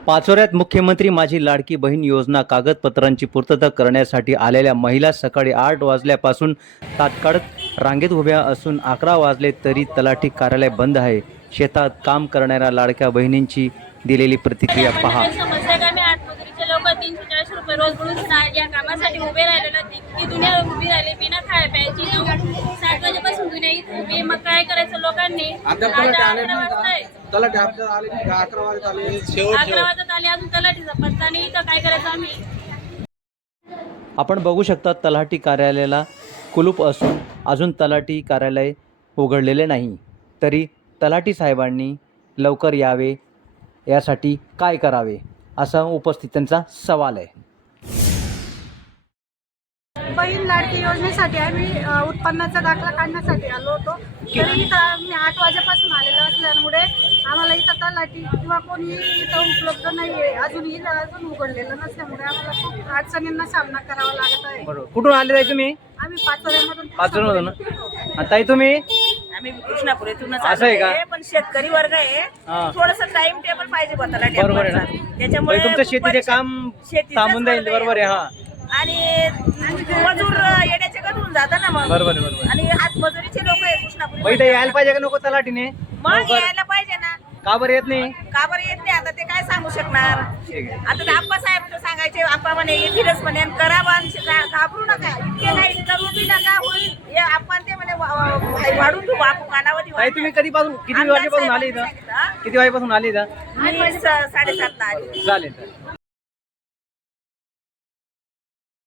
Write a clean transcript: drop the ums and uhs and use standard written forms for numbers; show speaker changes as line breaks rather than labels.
पाचोऱ्यात मुख्यमंत्री माझी लाडकी बहीण योजना कागदपत्रांची पूर्तता करण्यासाठी आलेल्या महिला सकाळी 8 वाजल्यापासून तात्काळ रांगेत उभ्या असून 11 वाजले तरी तलाठी कार्यालय बंद आहे. शेतात काम करणाऱ्या लाडक्या बहिणींची दिलेली प्रतिक्रिया पहा.
लोक 340 रुपये रोज बुडून या कामासाठी उभे राहिलेले ती दुनिया उभी राहिली बिना खाय प्यायची 7 वाजेपासून दुनिया इथे उभी. मग काय करायचं लोकांनी? 11 वाजत आले अजून तलाठीचा पत्ता नाही. तर काय करायचं आम्ही?
आपण बघू शकता तलाठी कार्यालयाला कुलूप असून अजून तलाठी कार्यालय उघडलेले नाही. तरी तलाठी साहेबांनी लवकर यावे यासाठी काय करावे असा उपस्थितांचा सवाल आहे.
बहीण लाडकी योजनेसाठी आम्ही उत्पन्नाचा दाखला काढण्यासाठी आलो होतो. तरी इथं आम्ही 8 वाजेपासून आलेलो असल्यामुळे आम्हाला इथं तलाठी किंवा कोणी इथं उपलब्ध नाही आहे. अजून उघडलेलं नसल्यामुळे आम्हाला खूप अडचणींना सामना करावा लागत आहे.
बरोबर. कुठून आले ताई तुम्ही?
आम्ही पाचोऱ्यामधून
ताई तुम्ही?
आम्ही कृष्णापुरीतूनच
असं आहे का?
पण शेतकरी वर्ग आहे. थोडस टाइम टेबल पाहिजे बघायला.
बरोबर आहे ना.
त्याच्यामुळे
तुमचं शेतीचे काम थांबून जाईल. बरोबर आहे. हा
आणि मजूर येण्याचे कधून जातात ना मग.
बरोबर बरोबर.
आणि हात मजुरीचे लोक आहे कृष्णापुरी.
बाई यायला पाहिजे का नको तलाठीने?
मग यायला पाहिजे ना.
का बरं येत नाही?
का बरं येत नाही? आता ते काय सांगू शकणार?
ठीक आहे.
आता ते आप्पा साहेब सांगायचे आप्पा म्हणे येतीलच म्हणे करा घाबरू नका इतके नाही करू बी नका होईल. हे आपण ते म्हणे वाढून घेऊ आपण कानावधी.
ताई तुम्ही कधीपासून किती वाजेपासून आले इथं? किती वाजेपासून आले इथं?
मी 7:30 ला आली.
चालेल.